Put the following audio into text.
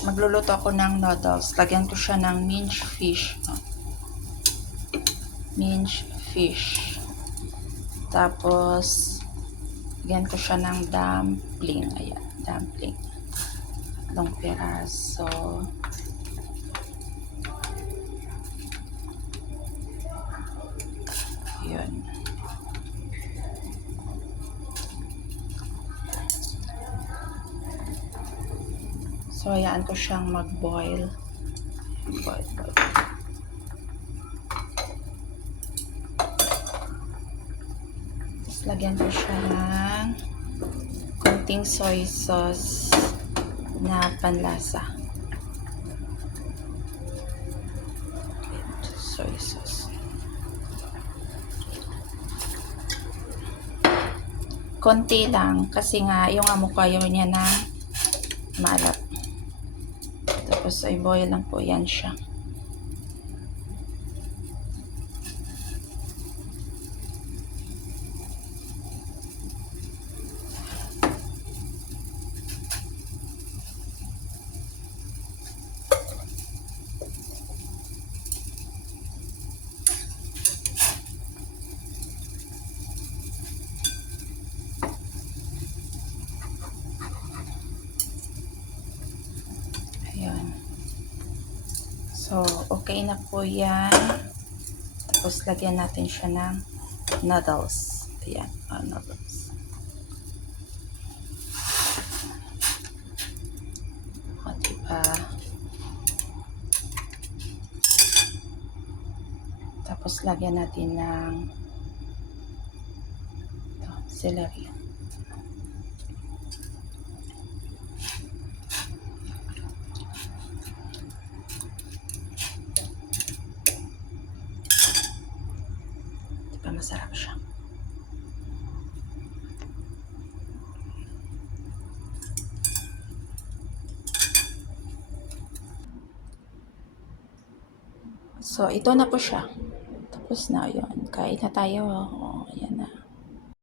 magluluto ako ng noodles. Lagyan ko siya ng minced fish. Minced fish. Tapos, lagyan ko siya ng dumpling. Ayan, dumpling. Long piraso. Ayan. So, hayaan ko siyang mag-boil. Boil. Tapos, lagyan ko siya ng konting soy sauce na panlasa. Soy sauce. Konti lang kasi nga yung amo ko ayaw niya na maalat. Tapos ay boil lang po yan siya. Ayan. So, okay na po yan. Tapos, lagyan natin siya ng noodles. Ayan, noodles. O, diba? Tapos, lagyan natin ng celery. Diba, masarap siya. So, ito na po siya. Tapos na yun. Kain na tayo.